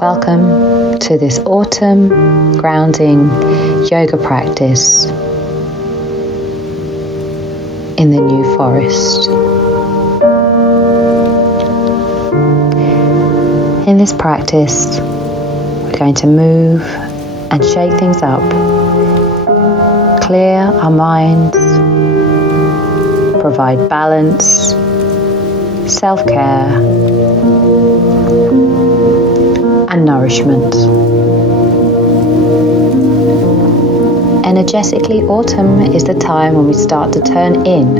Welcome to this autumn grounding yoga practice in the New Forest. In this practice, we're going to move and shake things up, clear our minds, provide balance, self-care, and nourishment. Energetically, autumn is the time when we start to turn in.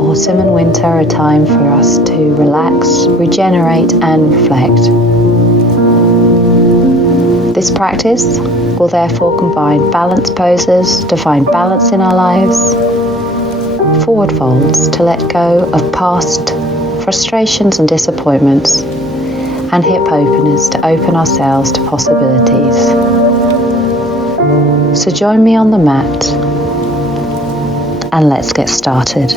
Autumn and winter are a time for us to relax, regenerate, and reflect. This practice will therefore combine balance poses to find balance in our lives, forward folds to let go of past frustrations and disappointments, and hip openers to open ourselves to possibilities. So join me on the mat and let's get started.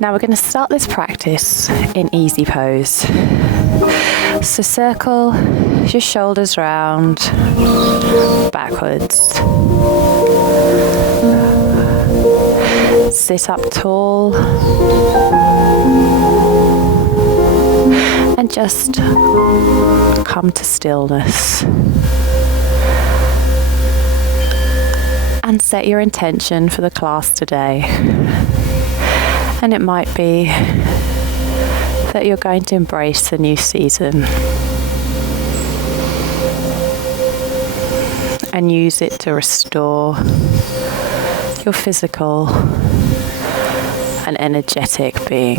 Now we're going to start this practice in easy pose. So circle your shoulders round, backwards. Sit up tall and just come to stillness. And set your intention for the class today. And it might be that you're going to embrace the new season and use it to restore your physical and energetic being.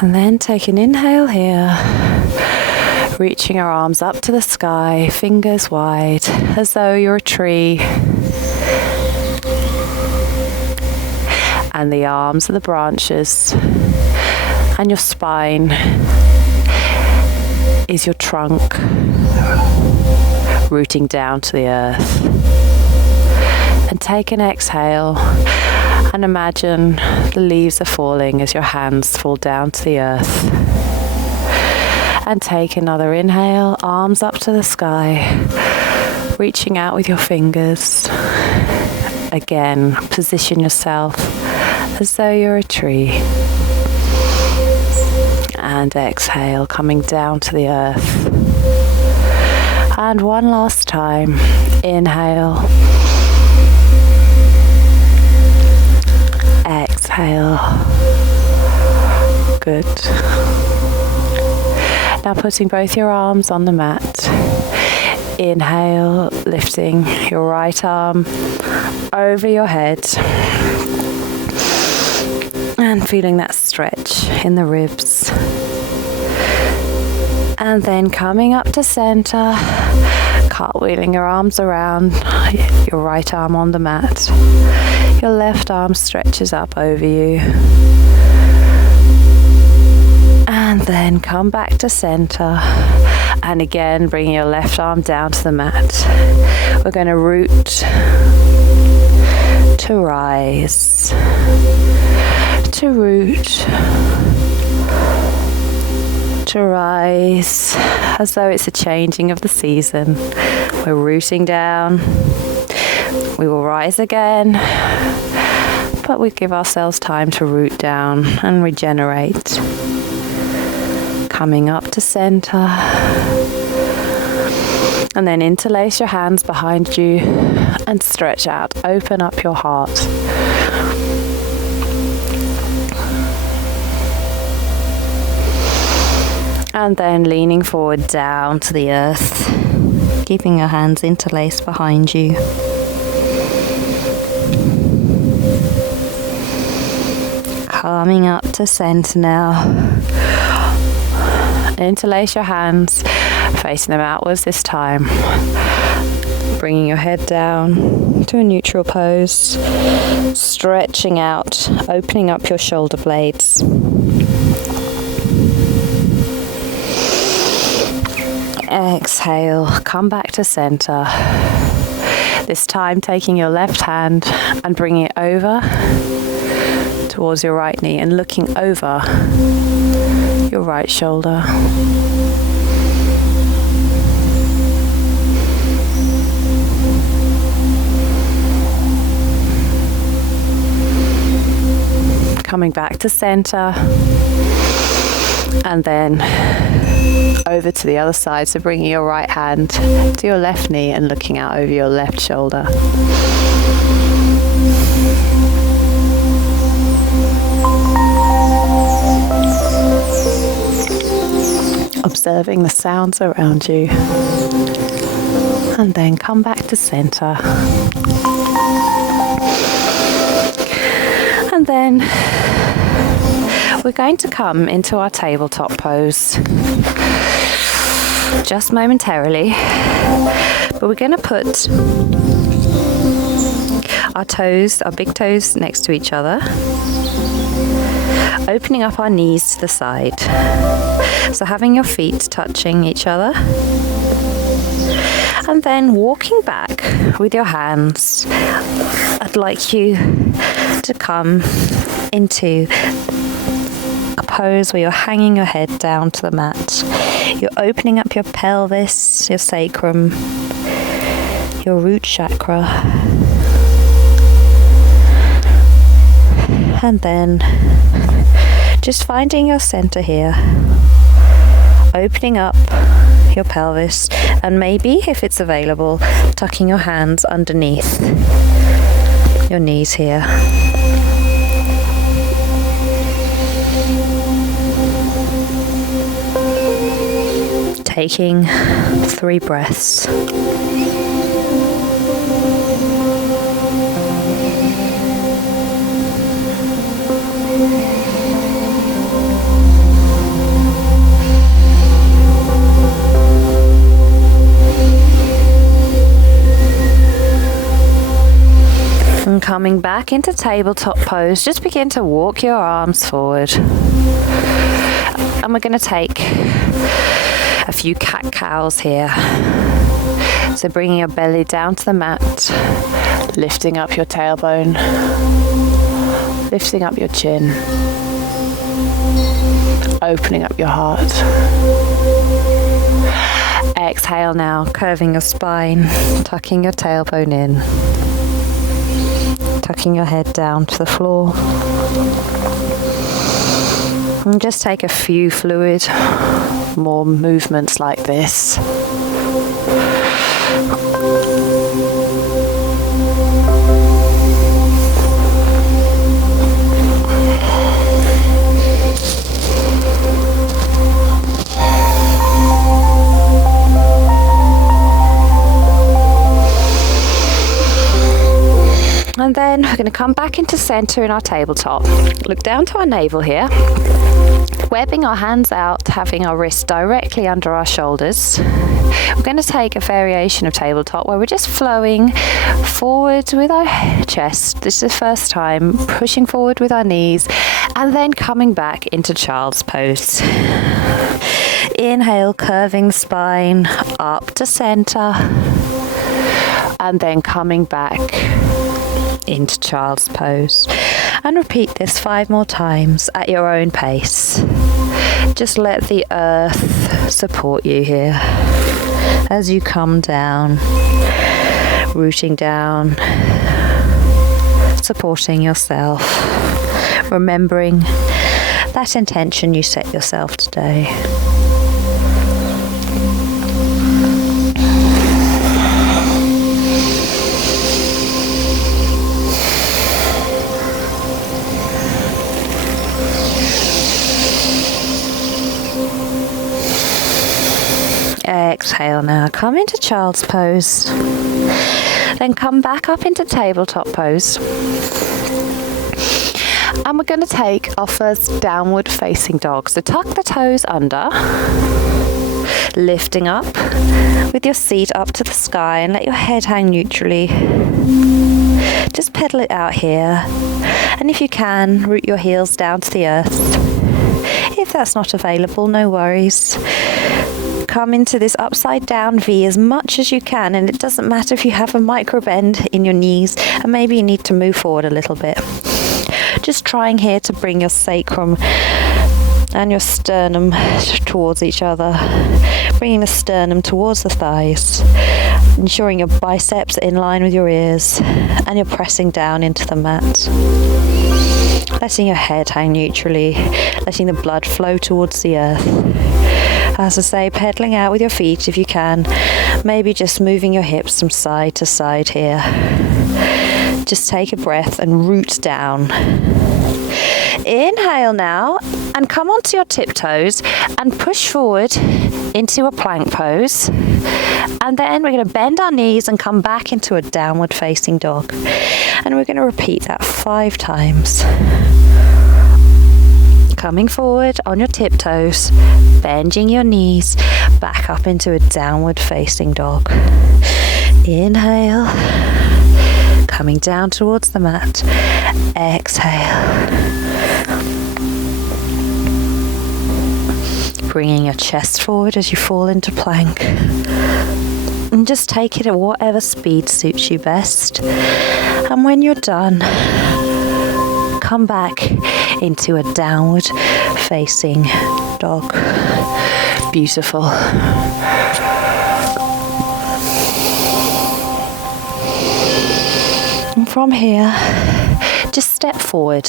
And then take an inhale here, reaching your arms up to the sky, fingers wide, as though you're a tree. And the arms are the branches, and your spine is your trunk, rooting down to the earth. And take an exhale and imagine the leaves are falling as your hands fall down to the earth. And take another inhale, arms up to the sky, reaching out with your fingers. Again, position yourself as though you're a tree. And exhale, coming down to the earth. And one last time, inhale. Exhale. Good. Now putting both your arms on the mat. Inhale, lifting your right arm over your head. And feeling that stretch in the ribs. And then coming up to center, cartwheeling your arms around, your right arm on the mat. Your left arm stretches up over you. And then come back to center. And again, bring your left arm down to the mat. We're going to root to rise. To root, to rise, as though it's a changing of the season. We're rooting down, we will rise again, but we give ourselves time to root down and regenerate. Coming up to center, and then interlace your hands behind you and stretch out, open up your heart. And then leaning forward down to the earth, keeping your hands interlaced behind you. Coming up to center now. Interlace your hands, facing them outwards this time. Bringing your head down to a neutral pose, stretching out, opening up your shoulder blades. Exhale, come back to center. This time taking your left hand and bringing it over towards your right knee and looking over your right shoulder. Coming back to center and then over to the other side, so bringing your right hand to your left knee and looking out over your left shoulder. Observing the sounds around you, and then come back to center. And then we're going to come into our tabletop pose just momentarily, but we're going to put our toes, our big toes next to each other, opening up our knees to the side. So having your feet touching each other, and then walking back with your hands. I'd like you to come into a pose where you're hanging your head down to the mat. You're opening up your pelvis, your sacrum, your root chakra. And then just finding your center here. Opening up your pelvis, and maybe, if it's available, tucking your hands underneath your knees here. Taking 3 breaths. And coming back into tabletop pose, just begin to walk your arms forward. And we're going to take a few cat-cows here. So bringing your belly down to the mat, lifting up your tailbone, lifting up your chin, opening up your heart. Exhale now, curving your spine, tucking your tailbone in. Tucking your head down to the floor. And just take a few fluid, more movements like this. And then we're going to come back into center in our tabletop. Look down to our navel here. Webbing our hands out, having our wrists directly under our shoulders. We're going to take a variation of tabletop where we're just flowing forward with our chest. This is the first time. Pushing forward with our knees. And then coming back into child's pose. Inhale, curving the spine up to center. And then coming back into child's pose, and repeat this 5 more times at your own pace. Just let the earth support you here as you come down, rooting down, supporting yourself, remembering that intention you set yourself today. Exhale now, come into child's pose, then come back up into tabletop pose, and we're going to take our first downward facing dog. So tuck the toes under, lifting up with your seat up to the sky, and let your head hang neutrally. Just pedal it out here, and if you can, root your heels down to the earth. If that's not available, no worries. come into this upside down V as much as you can, and it doesn't matter if you have a micro bend in your knees and maybe you need to move forward a little bit. Just trying here to bring your sacrum and your sternum towards each other, bringing the sternum towards the thighs, ensuring your biceps are in line with your ears, and you're pressing down into the mat. Letting your head hang neutrally, letting the blood flow towards the earth. As I say, pedaling out with your feet if you can, maybe just moving your hips from side to side here. Just take a breath and root down. Inhale now and come onto your tiptoes and push forward into a plank pose. And then we're going to bend our knees and come back into a downward facing dog. And we're going to repeat that 5 times. Coming forward on your tiptoes, bending your knees back up into a downward facing dog. Inhale, coming down towards the mat. Exhale. Bringing your chest forward as you fall into plank. And just take it at whatever speed suits you best. And when you're done, come back into a downward facing dog. Beautiful. And from here, just step forward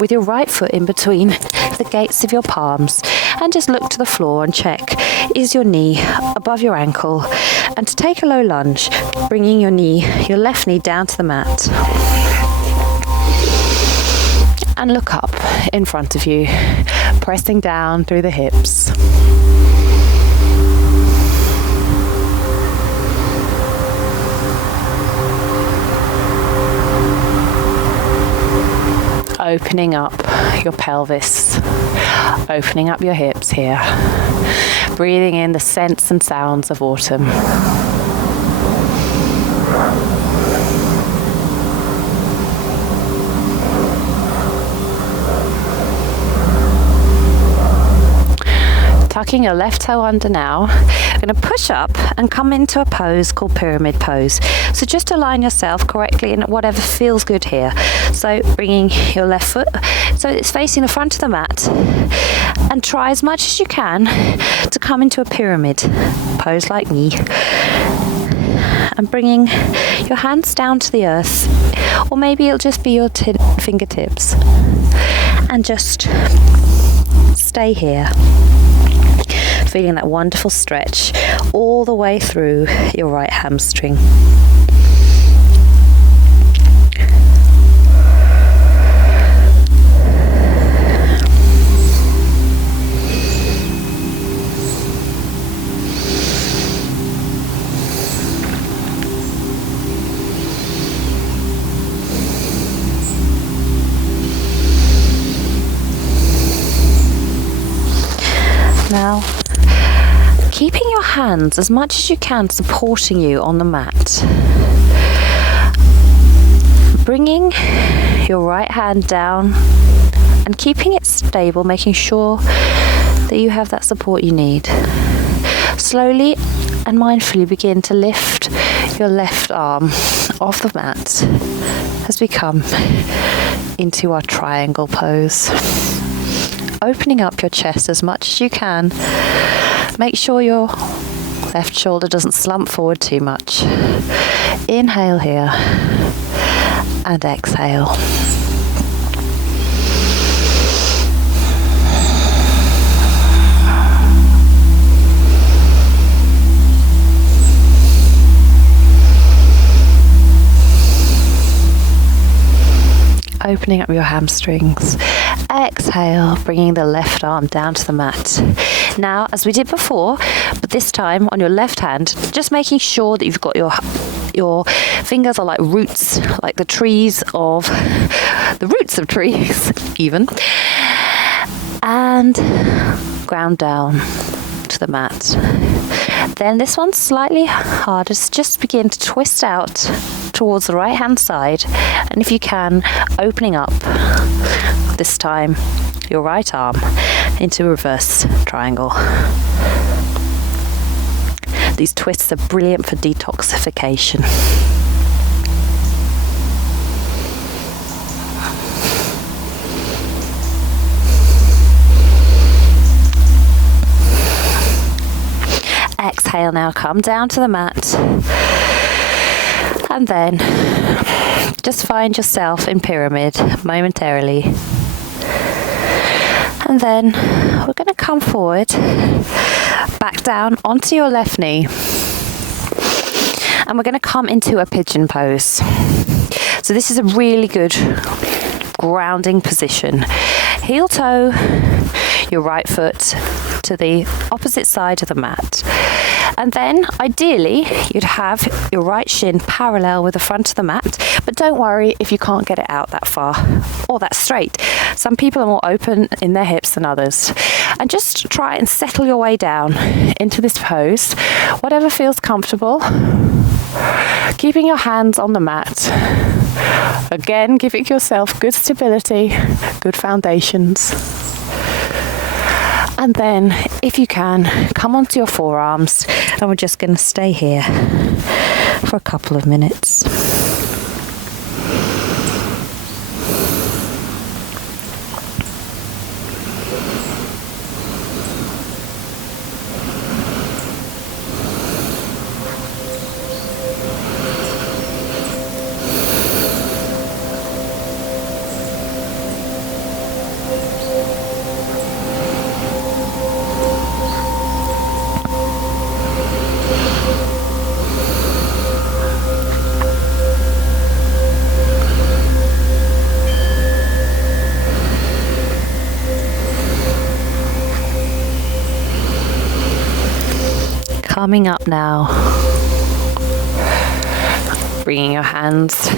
with your right foot in between the gates of your palms and just look to the floor and check, is your knee above your ankle? And to take a low lunge, bringing your left knee down to the mat. And look up in front of you, pressing down through the hips. Opening up your pelvis, opening up your hips here, breathing in the scents and sounds of autumn. Tucking your left toe under now. You're going to push up and come into a pose called pyramid pose. So just align yourself correctly in whatever feels good here. So bringing your left foot so it's facing the front of the mat, and try as much as you can to come into a pyramid pose like me. And bringing your hands down to the earth, or maybe it'll just be your fingertips. And just stay here. Feeling that wonderful stretch all the way through your right hamstring. Now, keeping your hands as much as you can supporting you on the mat. Bringing your right hand down and keeping it stable, making sure that you have that support you need. Slowly and mindfully begin to lift your left arm off the mat as we come into our triangle pose. Opening up your chest as much as you can. Make sure your left shoulder doesn't slump forward too much. Inhale here and exhale. Opening up your hamstrings. Exhale, bringing the left arm down to the mat. Now, as we did before, but this time on your left hand, just making sure that you've got your fingers are like roots, like the roots of trees, even. And ground down to the mat. Then this one's slightly harder, so just begin to twist out towards the right hand side, and if you can, opening up this time your right arm into a reverse triangle. These twists are brilliant for detoxification. Exhale now, come down to the mat. And then just find yourself in pyramid momentarily. And then we're going to come forward, back down onto your left knee. And we're going to come into a pigeon pose. So this is a really good grounding position. Heel toe your right foot to the opposite side of the mat. And then ideally you'd have your right shin parallel with the front of the mat, but don't worry if you can't get it out that far or that straight. Some people are more open in their hips than others. And just try and settle your way down into this pose, whatever feels comfortable. Keeping your hands on the mat. Again, giving yourself good stability, good foundations. And then, if you can, come onto your forearms, and we're just going to stay here for a couple of minutes. Coming up now, bringing your hands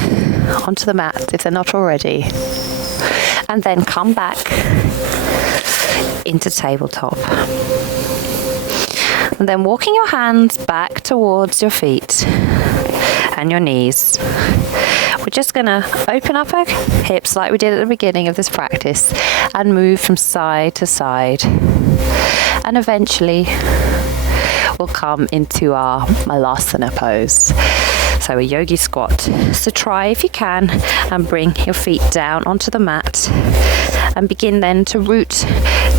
onto the mat if they're not already, and then come back into tabletop. And then walking your hands back towards your feet and your knees. We're just going to open up our hips like we did at the beginning of this practice and move from side to side. And eventually we'll come into our Malasana pose. So a yogi squat. So try if you can and bring your feet down onto the mat and begin then to root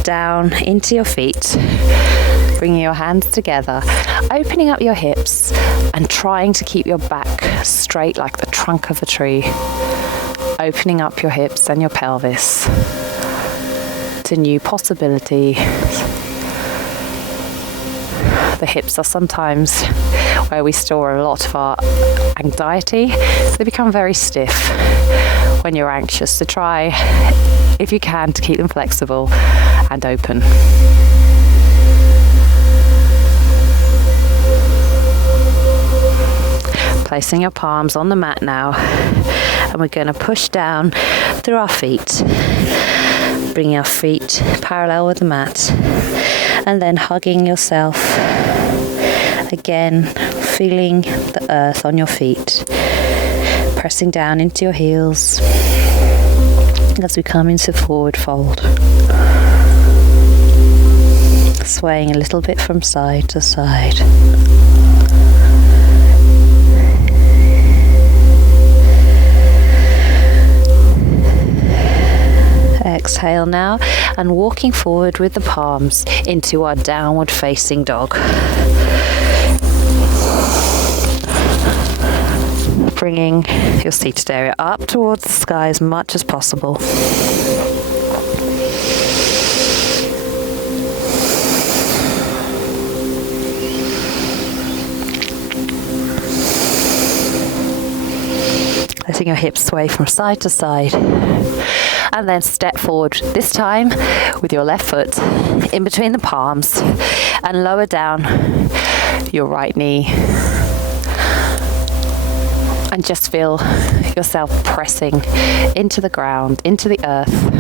down into your feet, bringing your hands together, opening up your hips and trying to keep your back straight like the trunk of a tree, opening up your hips and your pelvis to new possibilities. The hips are sometimes where we store a lot of our anxiety. They become very stiff when you're anxious. So try, if you can, to keep them flexible and open. Placing your palms on the mat now, and we're going to push down through our feet, bringing our feet parallel with the mat, and then hugging yourself. Again, feeling the earth on your feet, pressing down into your heels as we come into forward fold, swaying a little bit from side to side. Exhale now, and walking forward with the palms into our downward facing dog. Bringing your seated area up towards the sky as much as possible. Letting your hips sway from side to side. And then step forward, this time with your left foot in between the palms, and lower down your right knee. And just feel yourself pressing into the ground, into the earth,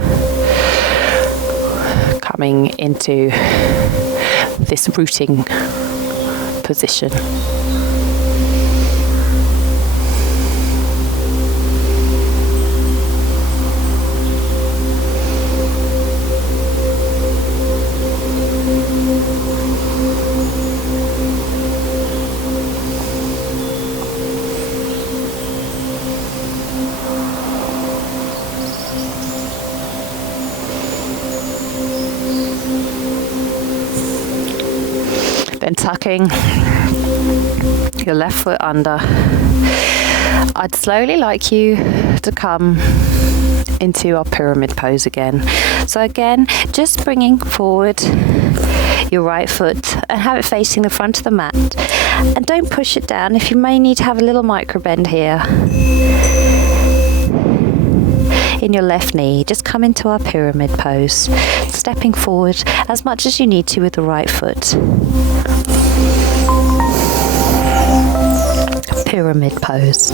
coming into this rooting position. tucking your left foot under, I'd slowly like you to come into our pyramid pose again. So again, just bringing forward your right foot and have it facing the front of the mat, and don't push it down. If you may need to have a little micro bend here in your left knee, just come into our pyramid pose, stepping forward as much as you need to with the right foot. Pyramid pose.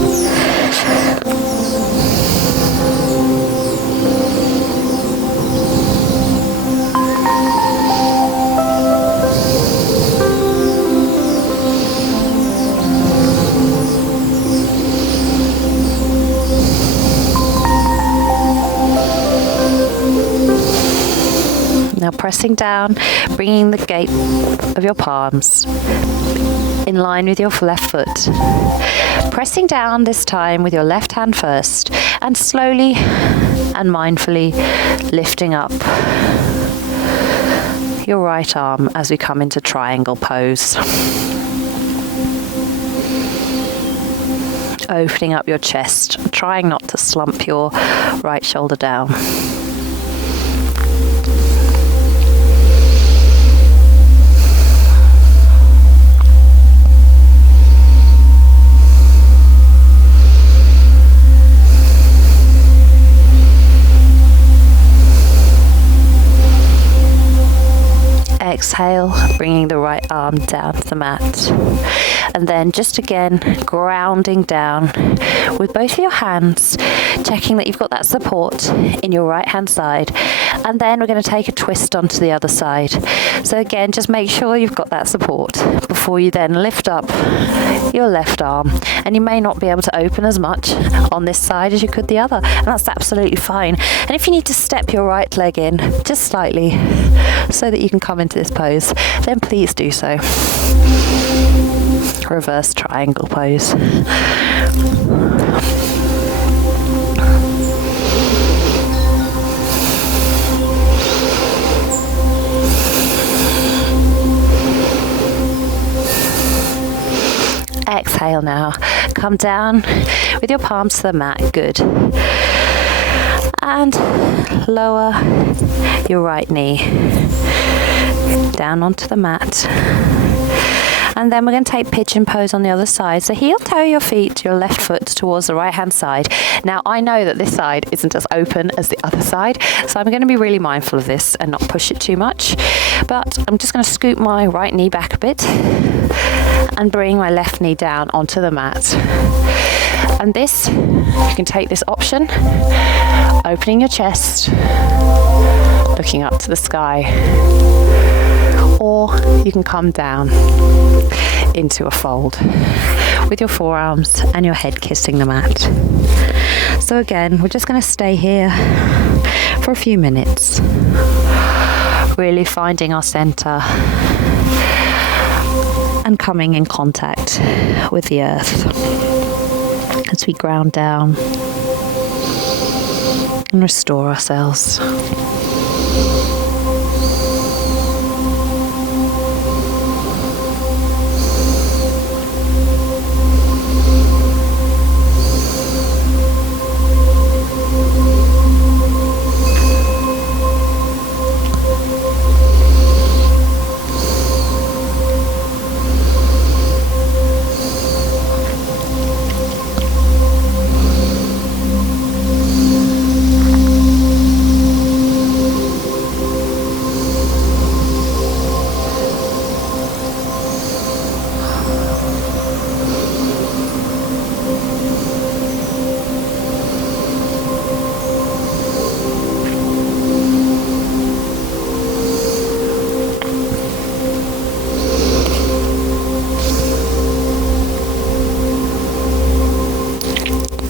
Now pressing down, bringing the gate of your palms in line with your left foot. Pressing down this time with your left hand first, and slowly and mindfully lifting up your right arm as we come into triangle pose. Opening up your chest, trying not to slump your right shoulder down. Exhale, bringing the right arm down to the mat, and then just again grounding down with both of your hands, checking that you've got that support in your right hand side, and then we're going to take a twist onto the other side. So again, just make sure you've got that support before you then lift up your left arm, and you may not be able to open as much on this side as you could the other, and that's absolutely fine. And if you need to step your right leg in just slightly so that you can come into this pose, then please do so. Reverse triangle pose. Exhale now. Come down with your palms to the mat. Good. And lower your right knee down onto the mat. And then we're going to take pigeon pose on the other side. So heel toe your feet, your left foot towards the right hand side. Now I know that this side isn't as open as the other side, so I'm going to be really mindful of this and not push it too much. But I'm just going to scoop my right knee back a bit and bring my left knee down onto the mat. And this, you can take this option, opening your chest, looking up to the sky, or you can come down into a fold with your forearms and your head kissing the mat. So again, we're just going to stay here for a few minutes, really finding our center and coming in contact with the earth as we ground down and restore ourselves.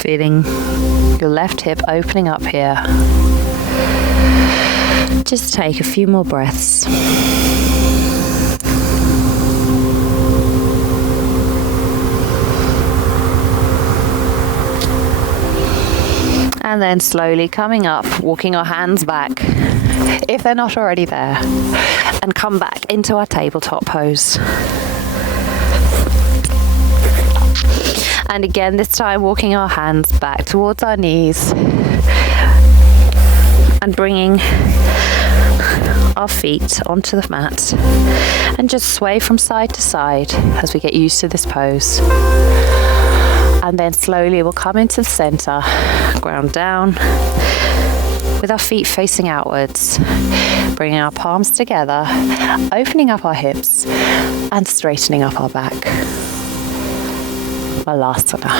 Feeling your left hip opening up here. Just take a few more breaths. And then slowly coming up, walking our hands back, if they're not already there, and come back into our tabletop pose. And again, this time walking our hands back towards our knees and bringing our feet onto the mat and just sway from side to side as we get used to this pose. And then slowly we'll come into the center, ground down with our feet facing outwards, bringing our palms together, opening up our hips and straightening up our back. Balasana.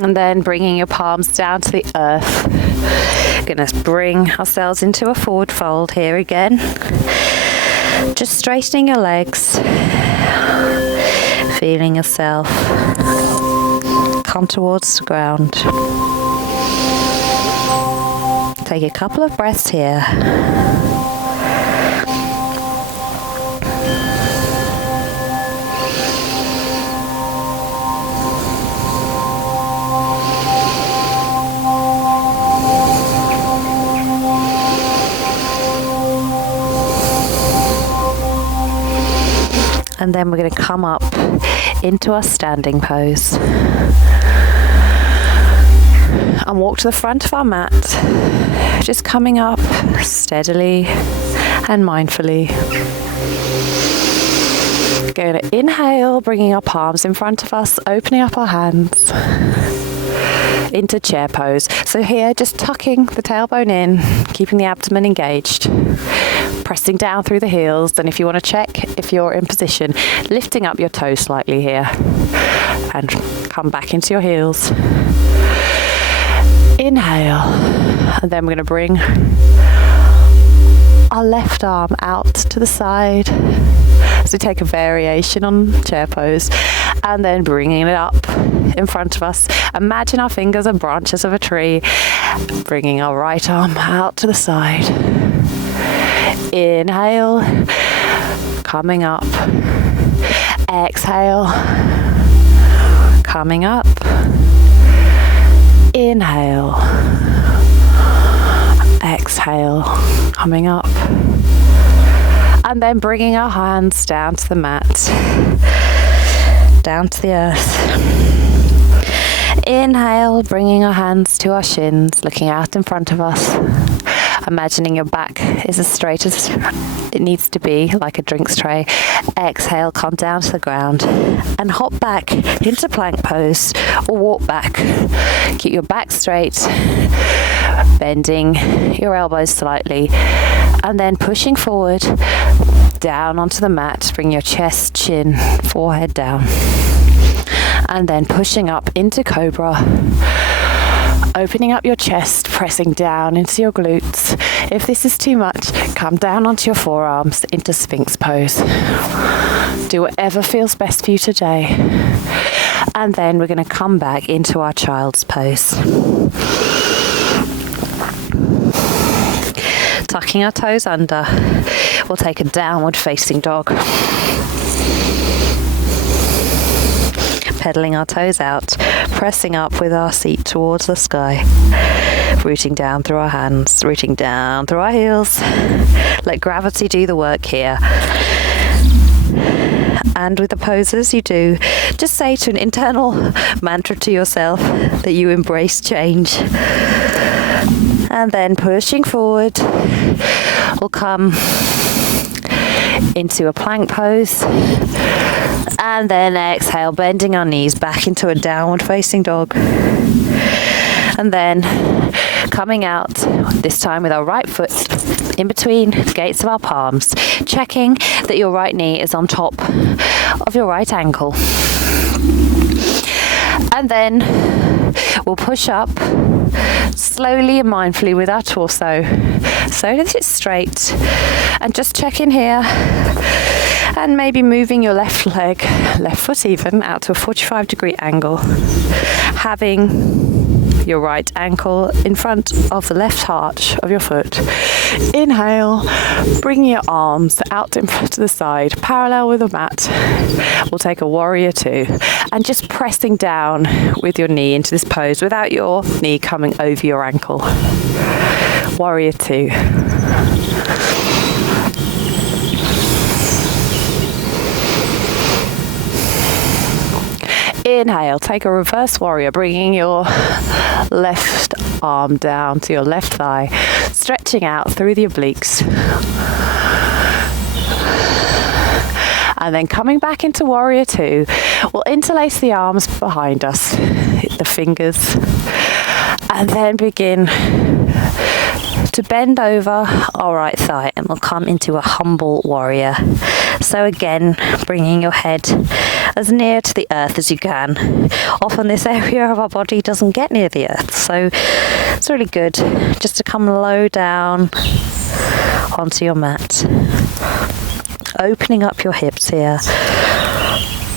And then bringing your palms down to the earth. Gonna bring ourselves into a forward fold here again. Just straightening your legs. Feeling yourself come towards the ground. Take a couple of breaths here. And then we're going to come up into our standing pose and walk to the front of our mat, just coming up steadily and mindfully. Going to inhale, bringing our palms in front of us, opening up our hands into chair pose. So here, just tucking the tailbone in, keeping the abdomen engaged, pressing down through the heels, and if you want to check if you're in position, lifting up your toes slightly here and come back into your heels. Inhale, and then we're going to bring our left arm out to the side as we take a variation on chair pose, and then bringing it up in front of us. Imagine our fingers are branches of a tree, bringing our right arm out to the side. Inhale, coming up. Exhale, coming up. Inhale, exhale, coming up. And then bringing our hands down to the mat, down to the earth. Inhale, bringing our hands to our shins, looking out in front of us. Imagining your back is as straight as it needs to be, like a drinks tray. Exhale, come down to the ground and hop back into plank pose or walk back. Keep your back straight, bending your elbows slightly, and then pushing forward down onto the mat. Bring your chest, chin, forehead down, and then pushing up into cobra. Opening up your chest, pressing down into your glutes. If this is too much, come down onto your forearms into Sphinx pose. Do whatever feels best for you today. And then we're going to come back into our child's pose. Tucking our toes under, we'll take a downward facing dog. Pedaling our toes out, pressing up with our seat towards the sky, rooting down through our hands, rooting down through our heels. Let gravity do the work here. And with the poses you do, just say to an internal mantra to yourself that you embrace change. And then pushing forward, we'll come into a plank pose. And then exhale, bending our knees back into a downward facing dog. And then coming out, this time with our right foot in between the gates of our palms, checking that your right knee is on top of your right ankle. And then we'll push up slowly and mindfully with our torso so that it's straight. And just check in here. And maybe moving your left leg, left foot even, out to a 45-degree angle. Having your right ankle in front of the left arch of your foot. Inhale, bringing your arms out in front to the side, parallel with the mat. We'll take a warrior two, and just pressing down with your knee into this pose without your knee coming over your ankle. Warrior two. Inhale, take a reverse warrior, bringing your left arm down to your left thigh, stretching out through the obliques. And then coming back into warrior two, we'll interlace the arms behind us, hit the fingers, and then begin to bend over our right thigh, and we'll come into a humble warrior. So again, bringing your head as near to the earth as you can. Often this area of our body doesn't get near the earth, so it's really good just to come low down onto your mat. Opening up your hips here.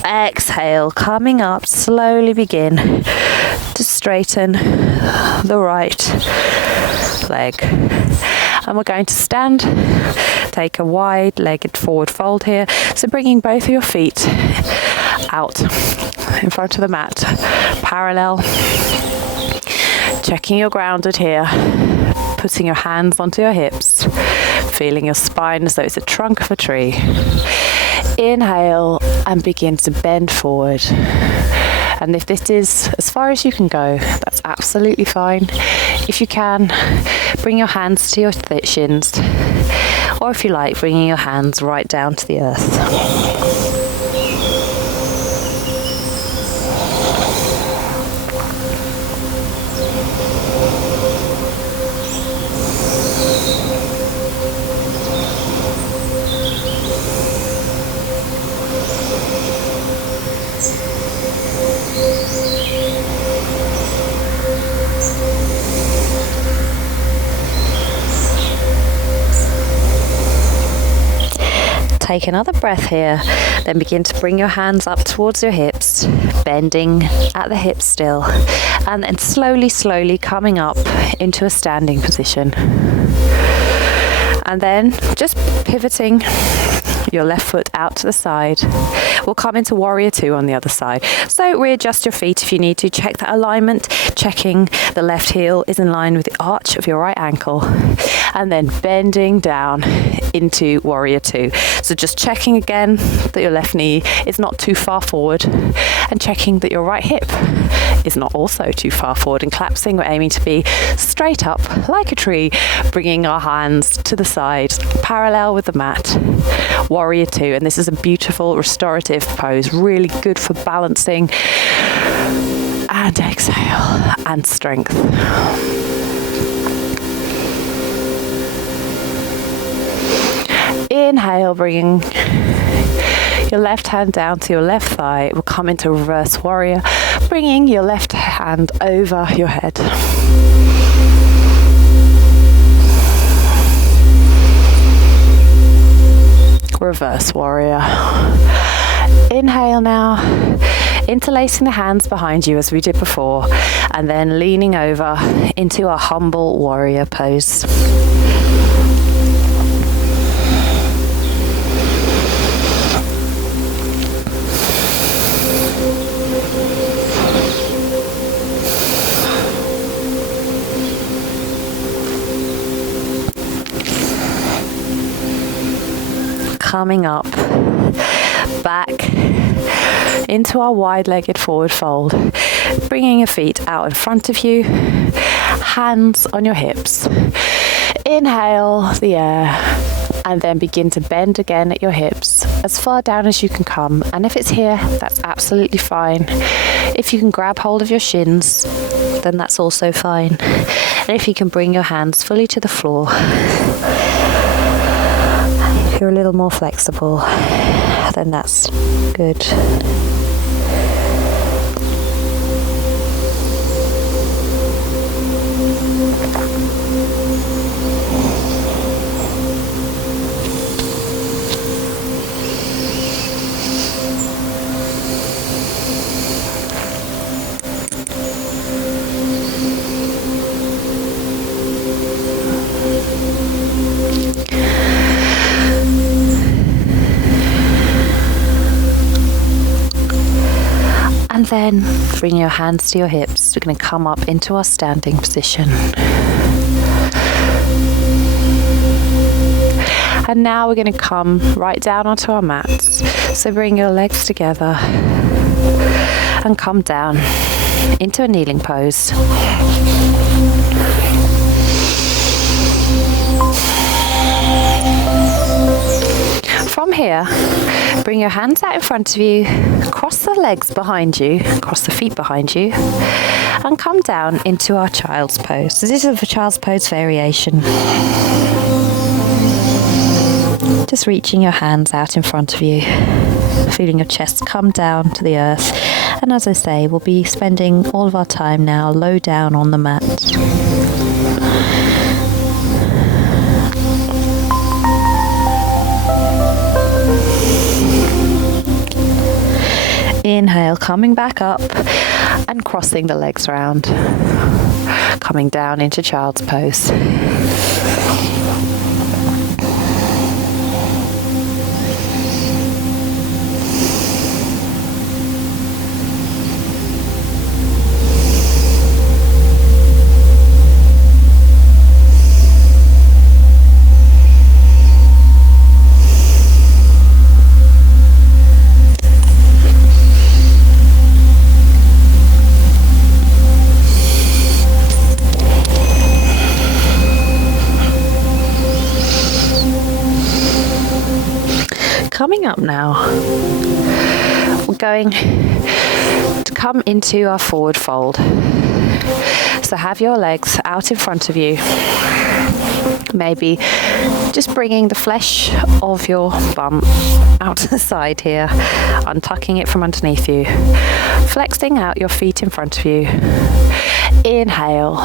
Exhale, coming up, slowly begin to straighten the right leg. And we're going to stand, take a wide-legged forward fold here. So bringing both of your feet out in front of the mat, parallel. Checking you're grounded here, putting your hands onto your hips, feeling your spine as though it's a trunk of a tree. Inhale and begin to bend forward. And if this is as far as you can go, that's absolutely fine. If you can, bring your hands to your shins, or if you like, bringing your hands right down to the earth. Take another breath here, then begin to bring your hands up towards your hips, bending at the hips still, and then slowly coming up into a standing position. And then just pivoting your left foot out to the side. We'll come into warrior two on the other side. So readjust your feet if you need to. Check that alignment, checking the left heel is in line with the arch of your right ankle. And then bending down into warrior two. So just checking again that your left knee is not too far forward, and checking that your right hip is not also too far forward, and collapsing. We're aiming to be straight up like a tree, bringing our hands to the side, parallel with the mat. Warrior two, and this is a beautiful restorative pose, really good for balancing, and exhale, and strength. Inhale, bringing your left hand down to your left thigh. We'll come into reverse warrior, bringing your left hand over your head. Reverse warrior. Inhale now, interlacing the hands behind you as we did before, and then leaning over into a humble warrior pose. Coming up, back into our wide-legged forward fold, bringing your feet out in front of you, hands on your hips. Inhale the air, and then begin to bend again at your hips as far down as you can come. And if it's here, that's absolutely fine. If you can grab hold of your shins, then that's also fine. And if you can bring your hands fully to the floor, if you're a little more flexible, then that's good. then bring your hands to your hips. We're going to come up into our standing position. And now we're going to come right down onto our mats. So bring your legs together and come down into a kneeling pose. From here, bring your hands out in front of you, cross the legs behind you, cross the feet behind you, and come down into our child's pose. So this is a child's pose variation. Just reaching your hands out in front of you, feeling your chest come down to the earth. And as I say, we'll be spending all of our time now low down on the mat. Inhale, coming back up and crossing the legs round, coming down into child's pose. Coming up now, we're going to come into our forward fold. So have your legs out in front of you, maybe just bringing the flesh of your bum out to the side here, untucking it from underneath you, flexing out your feet in front of you. Inhale,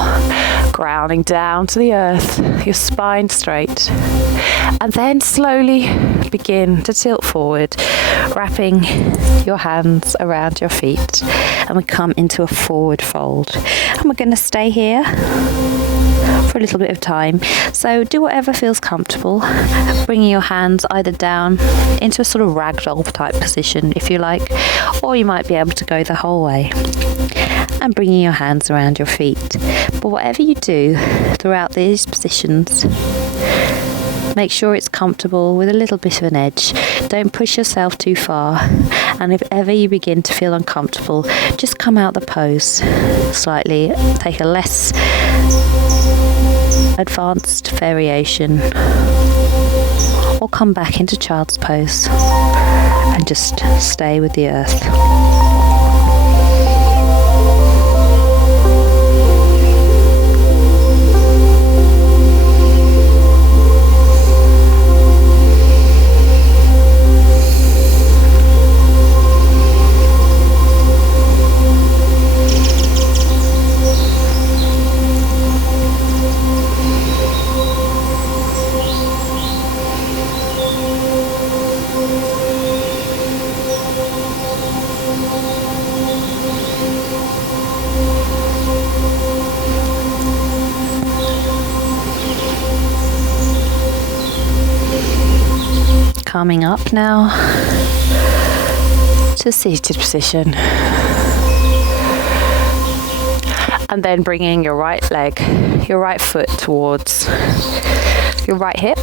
grounding down to the earth, your spine straight, and then slowly begin to tilt forward, wrapping your hands around your feet, and we come into a forward fold. And we're going to stay here for a little bit of time, so do whatever feels comfortable, bringing your hands either down into a sort of ragdoll type position if you like, or you might be able to go the whole way and bringing your hands around your feet. But whatever you do throughout these positions, make sure it's comfortable with a little bit of an edge. Don't push yourself too far, and if ever you begin to feel uncomfortable, just come out the pose slightly, take a less advanced variation, or come back into child's pose and just stay with the earth. Coming up now to seated position, and then bringing your right leg, your right foot towards your right hip,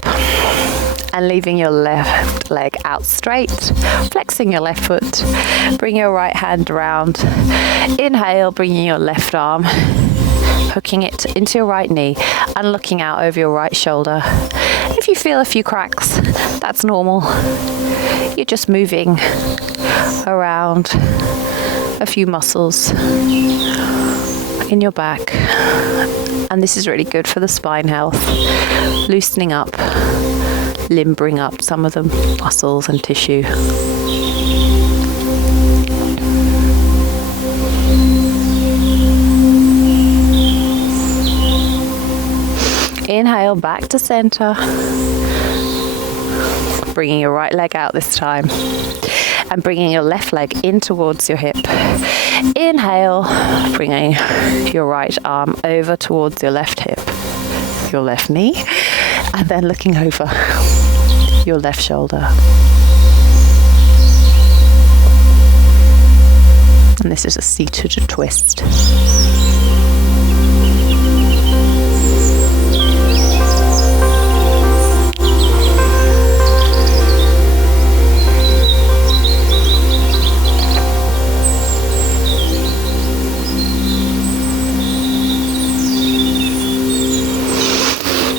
and leaving your left leg out straight, flexing your left foot, bring your right hand around, inhale, bringing your left arm, hooking it into your right knee and looking out over your right shoulder. If you feel a few cracks, that's normal. You're just moving around a few muscles in your back, and this is really good for the spine health, loosening up, limbering up some of the muscles and tissue. Inhale back to center, bringing your right leg out this time and bringing your left leg in towards your hip. Inhale, bringing your right arm over towards your left hip, your left knee, and then looking over your left shoulder. and this is a seated twist.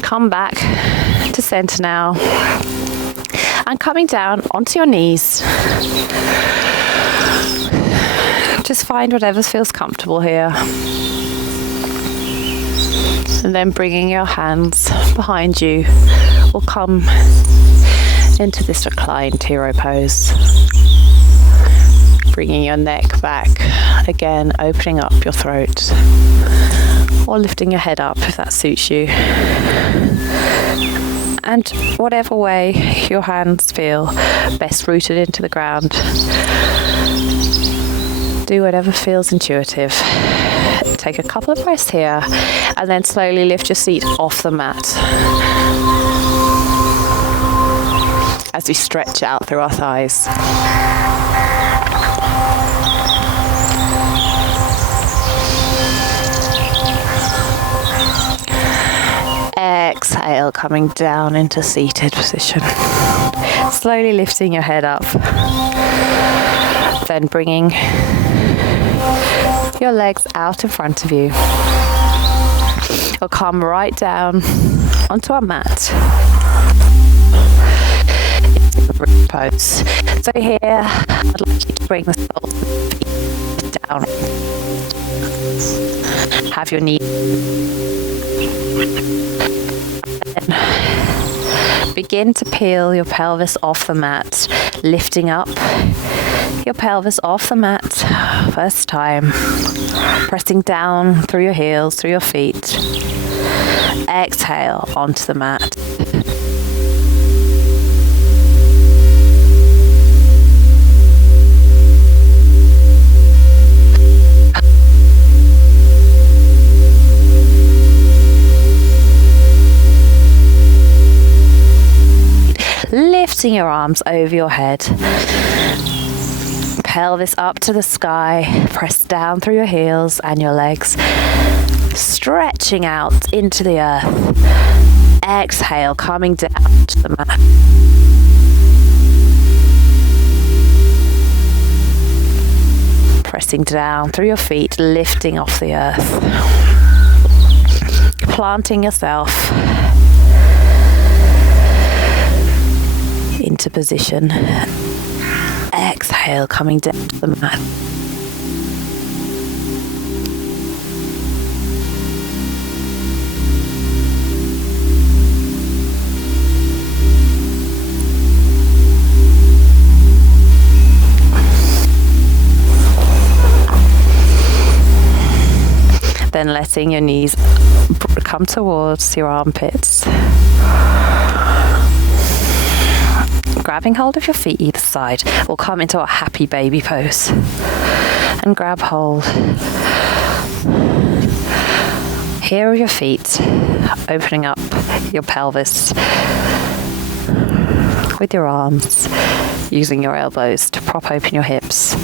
Come back to center now, and coming down onto your knees. Just find whatever feels comfortable here. And then bringing your hands behind you, will come into this reclined hero pose. Bringing your neck back, again opening up your throat, or lifting your head up if that suits you. And whatever way your hands feel best rooted into the ground, do whatever feels intuitive. Take a couple of breaths here, and then slowly lift your seat off the mat as we stretch out through our thighs. Exhale, coming down into seated position. Slowly lifting your head up. Then bringing your legs out in front of you. You'll come right down onto our mat. Pose. So here, I'd like you to bring the soles of the feet down. Have your knees. Begin to peel your pelvis off the mat, lifting up your pelvis off the mat, first time, pressing down through your heels, through your feet. Exhale onto the mat. Lifting your arms over your head, pelvis up to the sky, press down through your heels and your legs, stretching out into the earth. Exhale, coming down to the mat. Pressing down through your feet, lifting off the earth. Planting yourself into position. Exhale, coming down to the mat. Then letting your knees come towards your armpits. Grabbing hold of your feet either side, we'll come into a happy baby pose and grab hold. Here are your feet, opening up your pelvis with your arms, using your elbows to prop open your hips.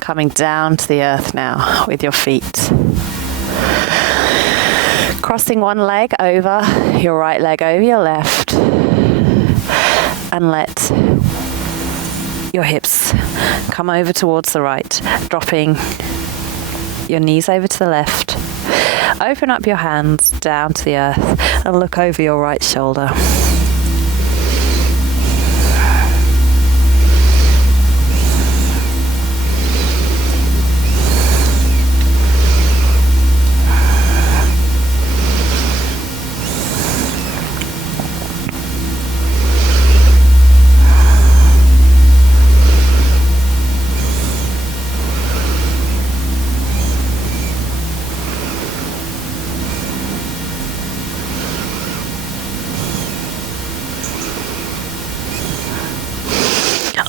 Coming down to the earth now with your feet. Crossing one leg over, your right leg over your left. And let your hips come over towards the right, dropping your knees over to the left. Open up your hands down to the earth and look over your right shoulder.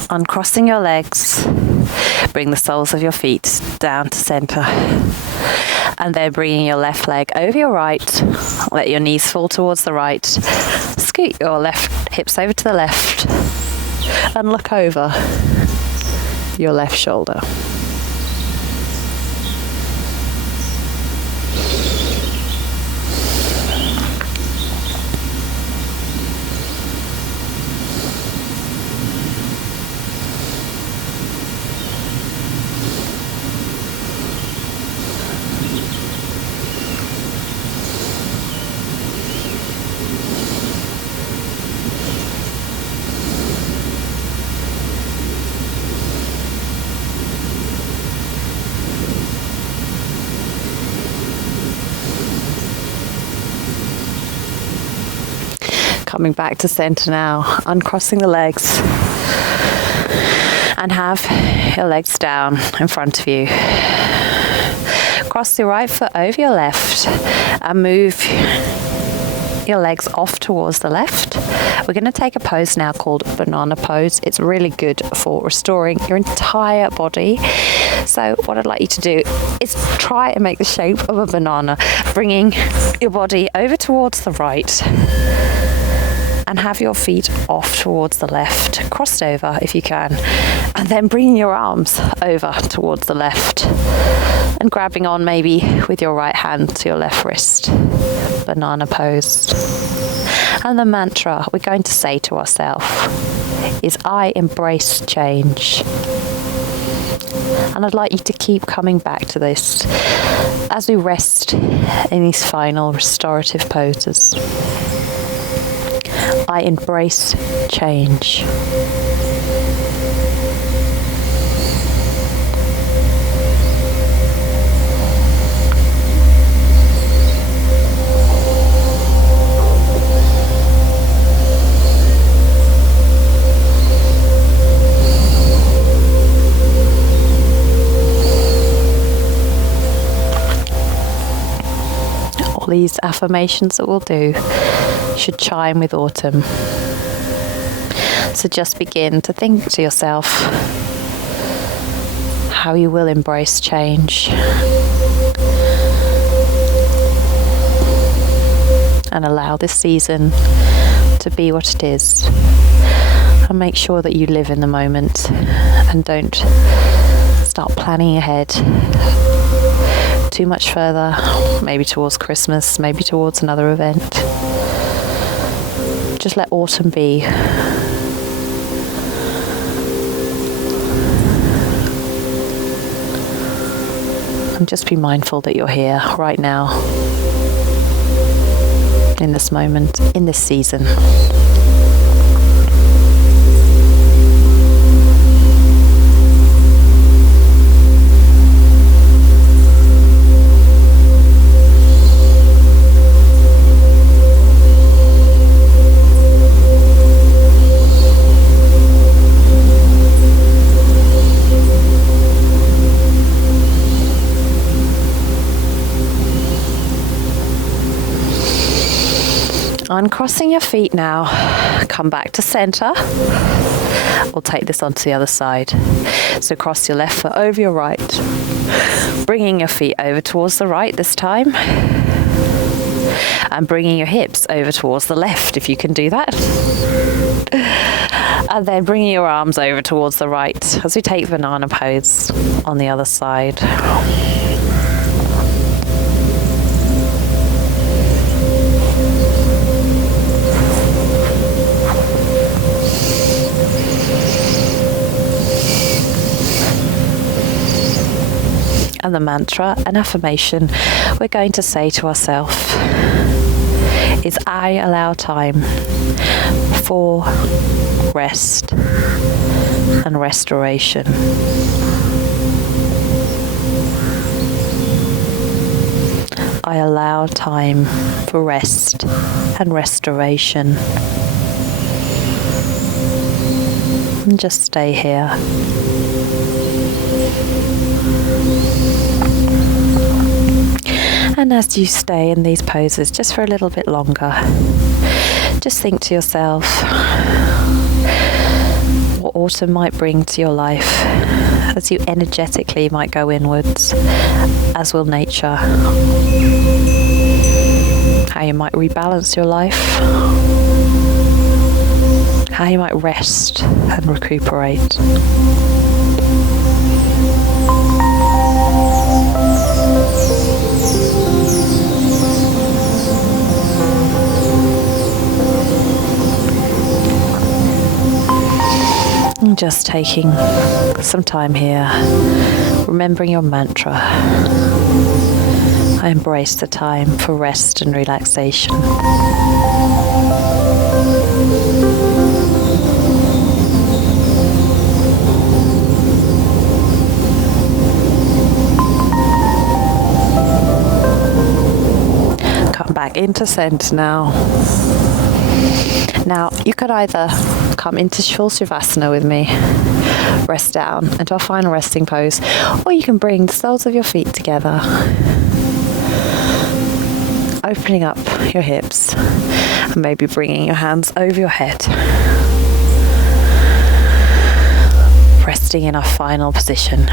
Uncrossing your legs, bring the soles of your feet down to center. And then bringing your left leg over your right, let your knees fall towards the right. Scoot your left hips over to the left and look over your left shoulder. Coming back to center now, uncrossing the legs and have your legs down in front of you. Cross your right foot over your left and move your legs off towards the left. We're going to take a pose now called banana pose. It's really good for restoring your entire body. So what I'd like you to do is try and make the shape of a banana, bringing your body over towards the right and have your feet off towards the left, crossed over if you can, and then bringing your arms over towards the left and grabbing on maybe with your right hand to your left wrist. Banana pose. And the mantra we're going to say to ourselves is, I embrace change. And I'd like you to keep coming back to this as we rest in these final restorative poses. I embrace change. All these affirmations that we'll do should chime with autumn. So just begin to think to yourself how you will embrace change and allow this season to be what it is, and make sure that you live in the moment and don't start planning ahead too much further, maybe towards Christmas, maybe towards another event. Just let autumn be. And just be mindful that you're here right now, in this moment, in this season. Uncrossing your feet now, come back to center. We'll take this onto the other side. So cross your left foot over your right, bringing your feet over towards the right this time, and bringing your hips over towards the left if you can do that. And then bringing your arms over towards the right as we take the banana pose on the other side. And the mantra, an affirmation we're going to say to ourselves is, I allow time for rest and restoration. I allow time for rest and restoration. And just stay here. And as you stay in these poses just for a little bit longer, just think to yourself, what autumn might bring to your life, as you energetically might go inwards, as will nature. How you might rebalance your life, how you might rest and recuperate. And just taking some time here, remembering your mantra. I embrace the time for rest and relaxation. Come back into center now. Now, you could either come into full Savasana with me, rest down into our final resting pose, or you can bring the soles of your feet together, opening up your hips, and maybe bringing your hands over your head, resting in our final position.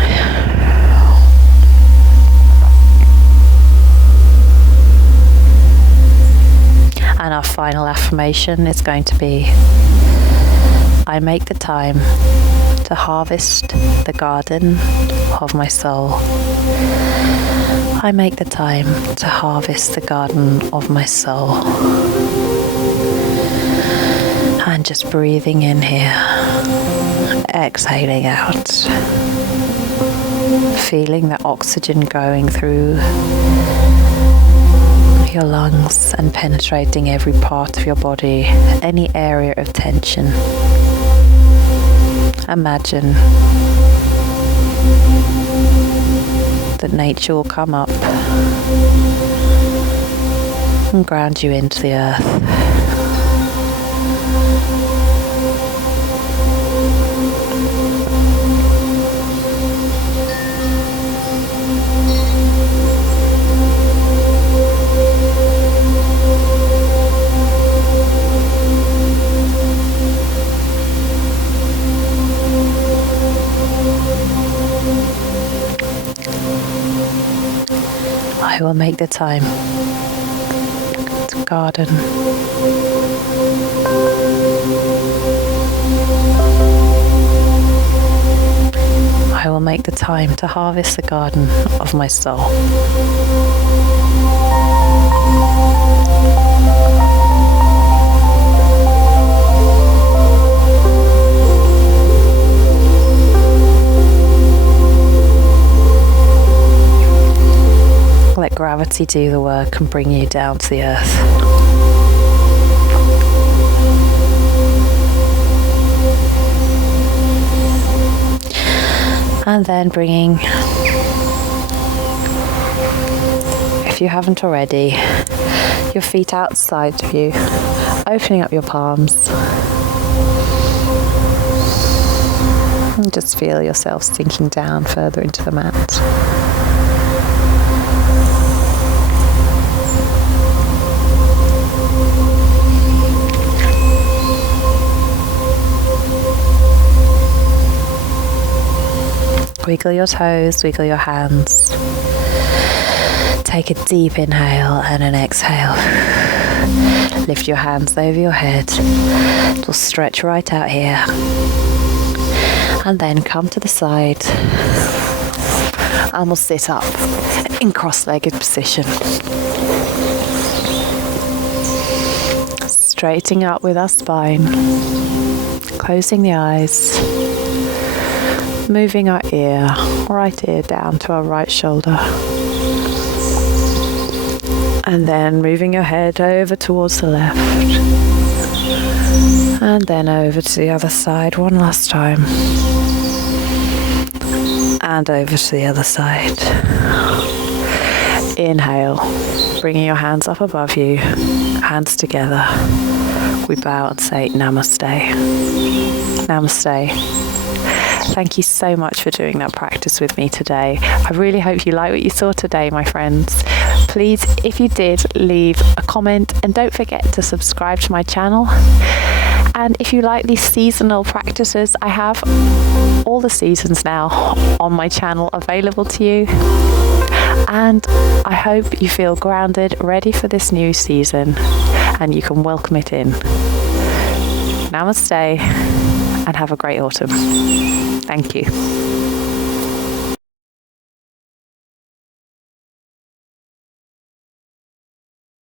And our final affirmation is going to be, I make the time to harvest the garden of my soul. I make the time to harvest the garden of my soul. And just breathing in here, exhaling out. Feeling the oxygen going through your lungs and penetrating every part of your body, any area of tension. Imagine that nature will come up and ground you into the earth. I will make the time to garden. I will make the time to harvest the garden of my soul. Let gravity do the work and bring you down to the earth. And then bringing, if you haven't already, your feet outside of you, opening up your palms. And just feel yourself sinking down further into the mat. Wiggle your toes, wiggle your hands. Take a deep inhale and an exhale. Lift your hands over your head. We'll stretch right out here. And then come to the side. And we'll sit up in cross-legged position. Straightening up with our spine. Closing the eyes. Moving our right ear down to our right shoulder. And then moving your head over towards the left. And then over to the other side one last time. And over to the other side. Inhale, bringing your hands up above you, hands together. We bow and say Namaste. Namaste. Thank you so much for doing that practice with me today. I really hope you like what you saw today, my friends. Please, if you did, leave a comment and don't forget to subscribe to my channel. And if you like these seasonal practices, I have all the seasons now on my channel available to you. And I hope you feel grounded, ready for this new season, and you can welcome it in. Namaste, and have a great autumn. Thank you.